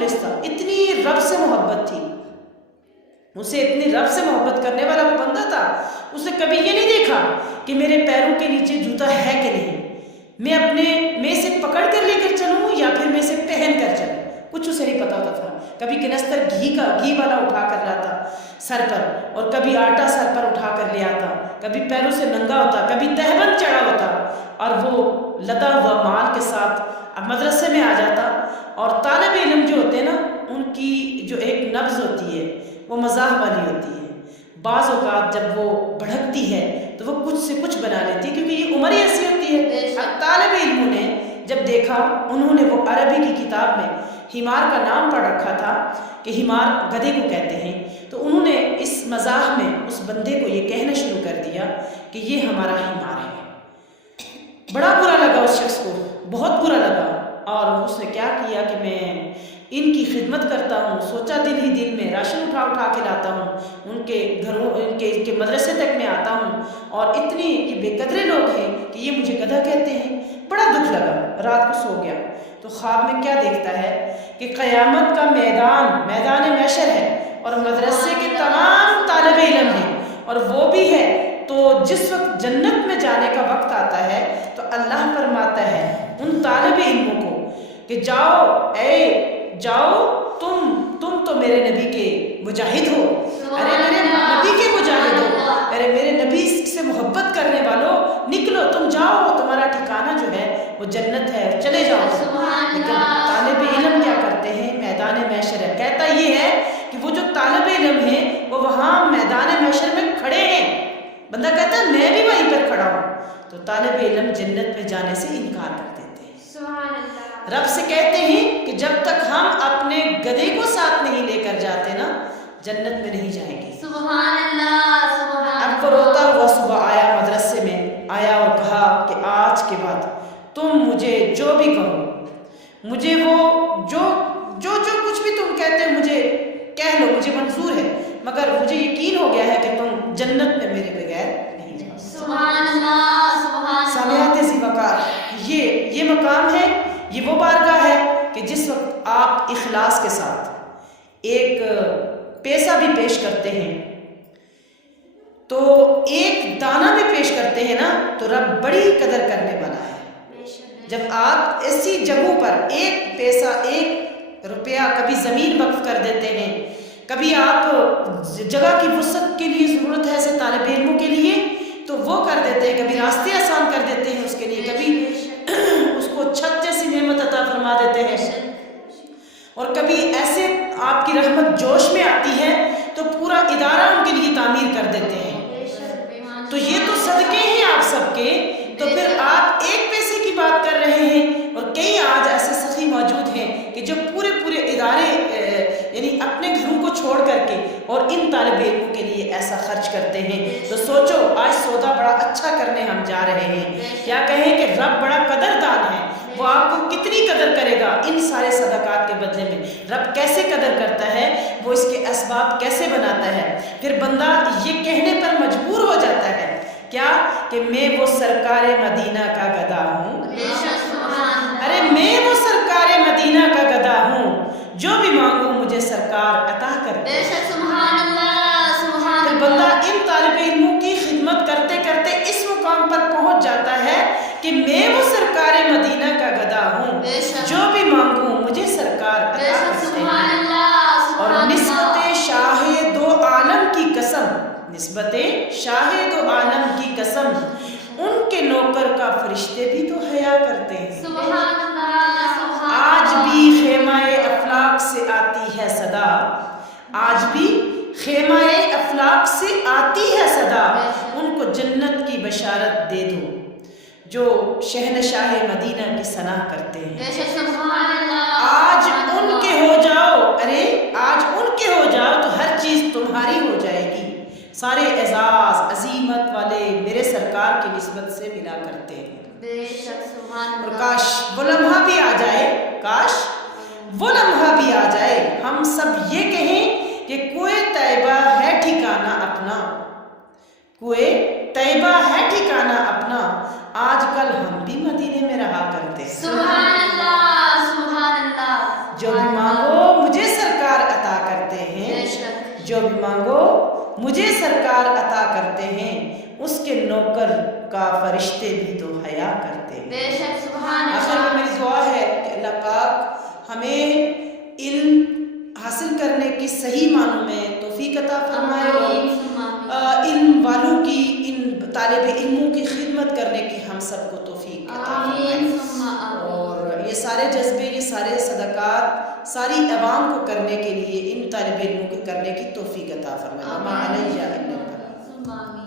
مخلص تھا، اتنی رب سے محبت تھی اسے، اتنی رب سے محبت کرنے والا وہ بندہ تھا، اس نے کبھی یہ نہیں دیکھا کہ میرے پیروں کے نیچے جوتا ہے کہ نہیں، میں اسے پکڑ کر لے کر چلوں یا پھر میں اسے پہن کر چلوں، کچھ اسے نہیں پتا ہوتا تھا۔ کبھی کنستر گھی والا اٹھا کر لاتا سر پر، اور کبھی آٹا سر پر اٹھا کر لے آتا، کبھی پیروں سے ننگا ہوتا، کبھی تہبند چڑھا ہوتا، اور وہ لدا ہوا مال کے ساتھ مدرسے میں آ جاتا۔ اور طالب علم جو ہوتے ہیں نا، ان کی جو ایک نبض ہوتی ہے وہ مزاح والی ہوتی ہے، بعض اوقات جب وہ بھڑکتی ہے تو وہ کچھ سے کچھ بنا لیتی ہے، کیونکہ یہ عمر ہی ایسی ہوتی ہے۔ اب طالب علموں نے جب دیکھا، انہوں نے وہ عربی کی کتاب میں حمار کا نام پڑھ رکھا تھا کہ حمار گدھے کو کہتے ہیں، تو انہوں نے اس مزاح میں اس بندے کو یہ کہنا شروع کر دیا کہ یہ ہمارا حمار ہے۔ بڑا برا لگا اس شخص کو، بہت برا لگا، اور اس نے کیا کیا کہ میں ان کی خدمت کرتا ہوں، سوچا دل ہی دل میں راشن اٹھا کے لاتا ہوں، ان کے گھروں ان کے مدرسے تک میں آتا ہوں، اور اتنی یہ بے قدرے لوگ ہیں کہ یہ مجھے گدھا کہتے ہیں۔ بڑا دکھ لگا، رات کو سو گیا تو خواب میں کیا دیکھتا ہے کہ قیامت کا میدان محشر ہے، اور مدرسے کے تمام طالب علم ہیں، اور وہ بھی ہے، تو جس وقت جنت میں جانے کا وقت آتا ہے تو اللہ فرماتا ہے ان طالب علموں کو کہ جاؤ تم تو میرے نبی کے مجاہد ہو، ارے میرے نبی کے مجاہد ہو، ارے میرے نبی سے محبت کرنے والوں، نکلو تم جاؤ، تمہارا ٹھکانہ جو ہے وہ جنت ہے، چلے جاؤ۔ لیکن طالب علم کیا کرتے ہیں؟ میدان محشر ہے، کہتا یہ ہے کہ وہ جو طالب علم ہیں وہ وہاں میدان محشر میں کھڑے ہیں، بندہ کہتا ہے میں بھی وہیں پر کھڑا ہوں، تو طالب علم جنت میں جانے سے انکار کر دیتے ہیں، رب سے کہتے ہیں کہ جب تک ہم اپنے گدھے کو ساتھ نہیں لے کر جاتے نا، جنت میں نہیں جائیں گے۔ سبحان اللہ، سبحان اللہ۔ اب وہ روتا ہوا صبح آیا، مدرسے میں آیا اور کہا کہ آج کے بعد تم مجھے جو بھی کہو، مجھے وہ جو کچھ بھی تم کہتے ہیں مجھے کہہ لو، مجھے منظور ہے، مگر مجھے یقین ہو گیا ہے کہ تم جنت میں میرے بغیر نہیں جاؤ۔ سبحان اللہ، سبحان اللہ۔ سامعات ذی وقار، یہ مقام ہے، یہ وہ بارگاہ ہے کہ جس وقت آپ اخلاص کے ساتھ ایک پیسہ بھی پیش کرتے ہیں، تو ایک دانہ بھی پیش کرتے ہیں نا، تو رب بڑی قدر کرنے والا ہے۔ جب آپ ایسی جگہوں پر ایک پیسہ، ایک روپیہ، کبھی زمین وقف کر دیتے ہیں، کبھی آپ جگہ کی وسعت کے لیے ضرورت ہے ایسے طالب علموں کے لیے تو وہ کر دیتے ہیں، کبھی راستے آسان کر دیتے ہیں اس کے لیے، کبھی اس کو چھت جیسی نعمت عطا فرما دیتے ہیں، اور کبھی ایسے آپ کی رحمت جوش میں آتی ہے تو پورا ادارہ ان کے لیے تعمیر کر دیتے ہیں۔ تو یہ تو صدقے ہیں آپ سب کے، تو پھر آپ ایک پیسے کی بات کر رہے ہیں، اور کئی آج ایسے سخی موجود ہیں کہ جو پورے ادارے یعنی اپنے گھروں کو چھوڑ کر کے اور ان طالب علموں کے لیے ایسا خرچ کرتے ہیں۔ تو سوچو آج سودا بڑا اچھا کرنے ہم جا رہے ہیں، کیا کہیں کہ رب بڑا قدردان ہے، وہ آپ کو کتنی قدر کرے گا ان سارے صدقات کے بدلے میں، رب کیسے قدر کرتا ہے، وہ اس کے اسباب کیسے بناتا ہے۔ پھر بندہ یہ کہنے پر مجبور ہو جاتا ہے کیا کہ میں وہ سرکار مدینہ کا گدھا ہوں، ارے میں وہ سرکار مدینہ کا گدھا ہوں، جو بھی مانگوں مجھے سرکار عطا کرتے ہیں۔ سبحان اللہ، سبحان پھر بندہ ان طالب علموں کی خدمت کرتے کرتے اس مقام پر پہنچ جاتا ہے کہ میں وہ سرکار مدینہ کا گدھا ہوں، جو بھی مانگوں مجھے سرکار عطا کرتے ہیں۔ اور نسبت شاہ دو عالم کی قسم، نسبت شاہ دو عالم کی قسم، ان کے نوکر کا فرشتے بھی تو حیا کرتے ہیں۔ سبحان اللہ، آج بھی خیمہ افلاک سے آتی ہے صدا، آج بھی خیمہ افلاک سے آتی ہے صدا، ان کو جنت کی بشارت دے دو جو شہنشاہ مدینہ کی ثنا کرتے ہیں۔ آج ان کے ہو جاؤ، ارے آج ان کے ہو جاؤ تو ہر چیز تمہاری ہو جائے گی، سارے اعزاز عظیمت والے میرے سرکار کی نسبت سے ملا کرتے ہیں۔ اور کاش وہ لمحہ بھی آ جائے، کاش وہ لمحہ بھی آ جائے، ہم سب یہ کہیں کہ کوئے طیبہ ہے ٹھکانہ اپنا، کوئے طیبہ ہے ٹھکانہ اپنا، آج کل ہم بھی مدینے میں رہا کرتے ہیں۔ سبحان اللہ، سبحان اللہ۔ جو بھی مانگو جو بھی مانگو مجھے سرکار عطا کرتے ہیں، اس کے نوکر کا فرشتے بھی تو حیا کرتے ہیں۔ بے شک سبحان آخر میں اللہ۔ میری دعا ہے کہ اللہ پاک ہمیں علم حاصل کرنے کی صحیح معنوں میں توفیق عطا فرمائے، اور علم والوں کی، ان طالب علموں کی خدمت کرنے کی ہم سب کو توفیق عطا فرمائے، اور یہ سارے جذبے، یہ سارے صدقات ساری عوام کو کرنے کے لیے ان طالب علموں کو کرنے کی توفیق عطا فرمائے۔ وما علیہ الا البلاغ۔